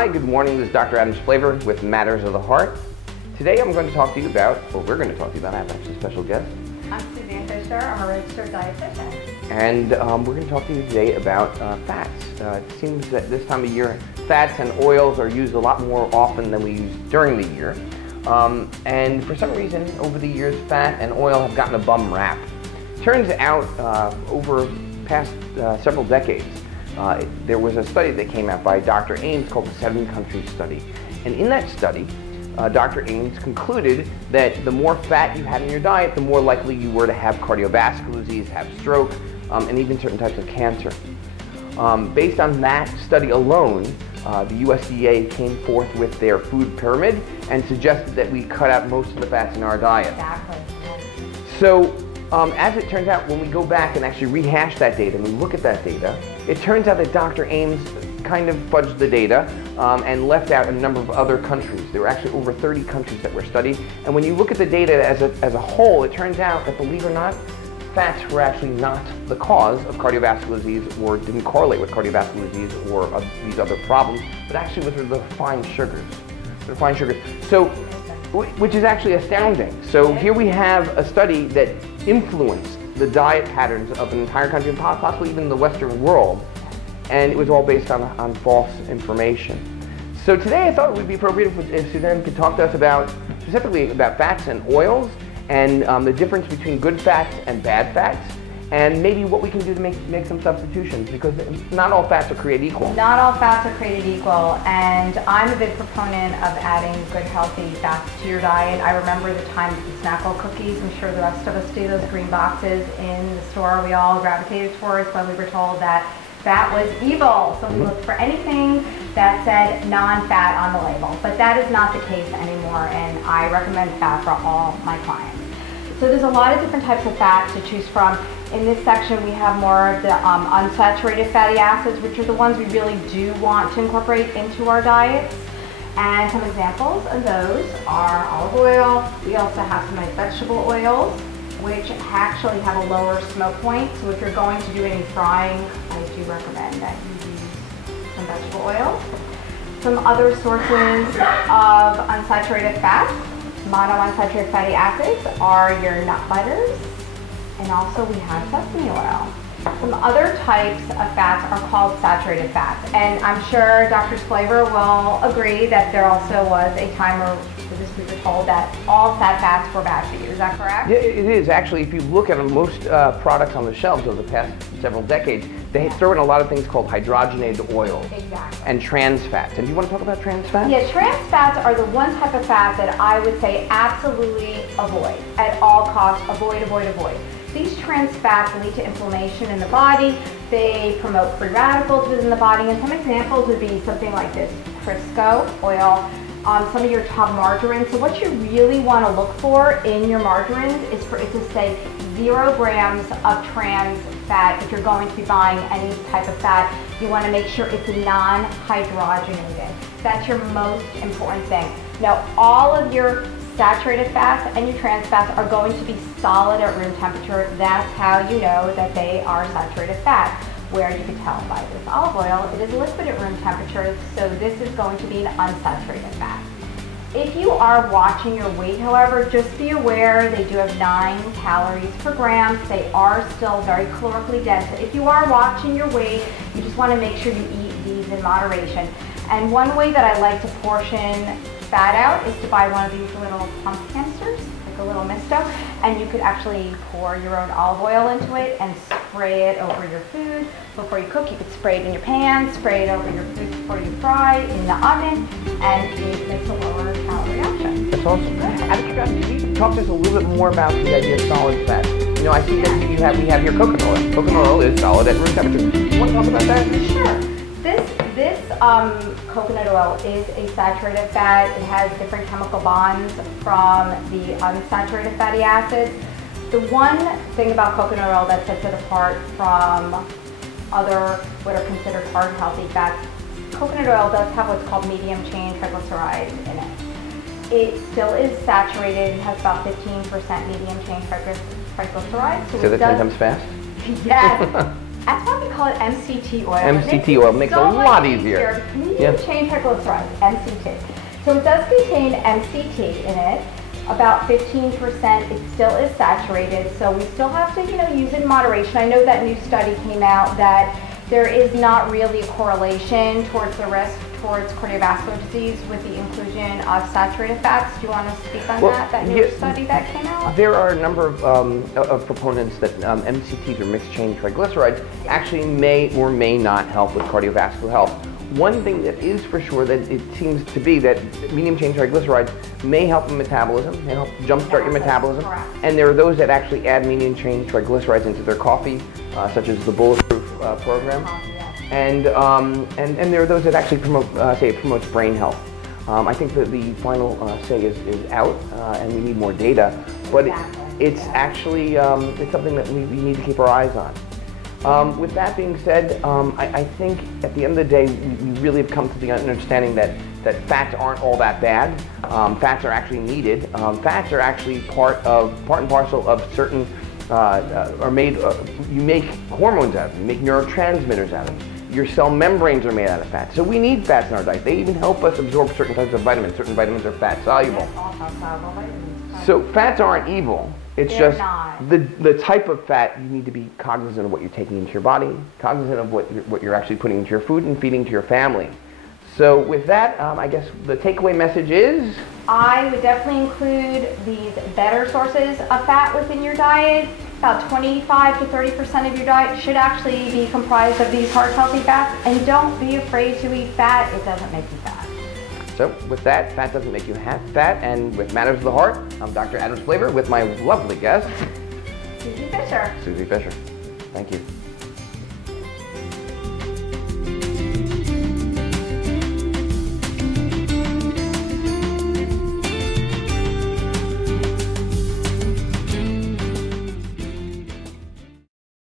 Hi, good morning. This is Dr. Adam Splaver with Matters of the Heart. Today I'm going to talk to you about, we're going to talk to you about, I have actually a special guest. I'm Suzanne Fisher. I'm a registered dietitian. And we're going to talk to you today about fats. It seems that this time of year, fats and oils are used a lot more often than we use during the year. And for some reason, over the years, fat and oil have gotten a bum rap. Turns out, over past several decades, there was a study that came out by Dr. Ames called the 7-Country Study. And in that study, Dr. Ames concluded that the more fat you had in your diet, the more likely you were to have cardiovascular disease, have stroke, and even certain types of cancer. Based on that study alone, the USDA came forth with their food pyramid and suggested that we cut out most of the fats in our diet. Exactly. So, as it turns out, when we go back and actually rehash that data and we look at that data, it turns out that Dr. Ames kind of fudged the data and left out a number of other countries. There were actually over 30 countries that were studied. And when you look at the data as a whole, it turns out that, believe it or not, fats were actually not the cause of cardiovascular disease or didn't correlate with cardiovascular disease or these other problems, but actually with the refined sugars. The refined sugars. So, which is actually astounding. So here we have a study that influenced the diet patterns of an entire country and possibly even the Western world, and it was all based on false information. So today I thought it would be appropriate if Suzanne could talk to us about, specifically about fats and oils, and the difference between good fats and bad fats, and maybe what we can do to make some substitutions, because not all fats are created equal. Not all fats are created equal, and I'm a big proponent of adding good, healthy fats to your diet. I remember the time of the Snackle cookies. I'm sure the rest of us do. Those green boxes in the store we all gravitated towards when we were told that fat was evil. So we looked for anything that said non-fat on the label, but that is not the case anymore, and I recommend fat for all my clients. So there's a lot of different types of fats to choose from. In this section we have more of the unsaturated fatty acids, which are the ones we really do want to incorporate into our diets. And some examples of those are olive oil. We also have some nice vegetable oils, which actually have a lower smoke point. So if you're going to do any frying, I do recommend that you use some vegetable oils. Some other sources of unsaturated fats, monounsaturated fatty acids, are your nut butters, and also we have sesame oil. Some other types of fats are called saturated fats, and I'm sure Dr. Splaver will agree that there also was a time where we were told that all fats were bad for you. Is that correct? Yeah, it is. Actually, if you look at most products on the shelves over the past several decades, they throw in a lot of things called hydrogenated oils. Exactly. And trans fats. And do you want to talk about trans fats? Yeah, trans fats are the one type of fat that I would say absolutely avoid. At all costs, avoid, avoid, avoid. These trans fats lead to inflammation in the body. They promote free radicals within the body, and some examples would be something like this: Crisco oil, some of your top margarines. So what you really want to look for in your margarines is for it to say 0 grams of trans fat. If you're going to be buying any type of fat, you want to make sure it's non-hydrogenated. That's your most important thing. Now, all of your saturated fats and your trans fats are going to be solid at room temperature. That's how you know that they are saturated fat. Where you can tell by this olive oil, it is liquid at room temperature, so this is going to be an unsaturated fat. If you are watching your weight, however, just be aware they do have 9 calories per gram. They are still very calorically dense. So if you are watching your weight, you just want to make sure you eat these in moderation. And one way that I like to portion fat out is to buy one of these little pump canisters, like a little misto, and you could actually pour your own olive oil into it and spray it over your food before you cook. You could spray it in your pan, spray it over your food before you fry in the oven, and it makes a lower calorie option. That's awesome. Out of curiosity, can you talk to us a little bit more about the idea of solid fat? You know, I see that we have here coconut oil. Coconut oil is solid at room temperature. Do you want to talk about that? Sure. This coconut oil is a saturated fat. It has different chemical bonds from the unsaturated fatty acids. The one thing about coconut oil that sets it apart from other what are considered hard healthy fats, coconut oil does have what's called medium chain triglycerides in it. It still is saturated. It has about 15% medium chain triglycerides. So that 10 times fast? Yes. That's why we call it MCT oil. MCT oil makes it a lot easier. Medium chain triglycerides, MCT. So it does contain MCT in it. About 15%, it still is saturated, so we still have to, use it in moderation. I know that new study came out that there is not really a correlation towards the risk towards cardiovascular disease with the inclusion of saturated fats. Do you want to speak on that new study that came out? There are a number of proponents that MCTs, or mixed chain triglycerides, actually may or may not help with cardiovascular health. One thing that is for sure that it seems to be that medium chain triglycerides may help in metabolism, may help jumpstart your metabolism. Correct. And there are those that actually add medium chain triglycerides into their coffee, such as the Bulletproof program. And there are those that actually promote, say it promotes brain health. I think that the final say is out, and we need more data. But it's actually it's something that we need to keep our eyes on. With that being said, I think at the end of the day, we really have come to the understanding that fats aren't all that bad. Fats are actually needed. Fats are actually part and parcel of certain, are made, you make hormones out of them, you make neurotransmitters out of them. Your cell membranes are made out of fat. So we need fats in our diet. They even help us absorb certain types of vitamins. Certain vitamins are fat soluble. So fats aren't evil. It's just the type of fat. You need to be cognizant of what you're taking into your body, cognizant of what you're actually putting into your food and feeding to your family. So with that, I guess the takeaway message is? I would definitely include these better sources of fat within your diet. About 25 to 30% of your diet should actually be comprised of these heart-healthy fats. And don't be afraid to eat fat. It doesn't make you fat. So with that, fat doesn't make you fat. And with Matters of the Heart, I'm Dr. Adam Splaver with my lovely guest, Susie Fisher. Susie Fisher. Thank you.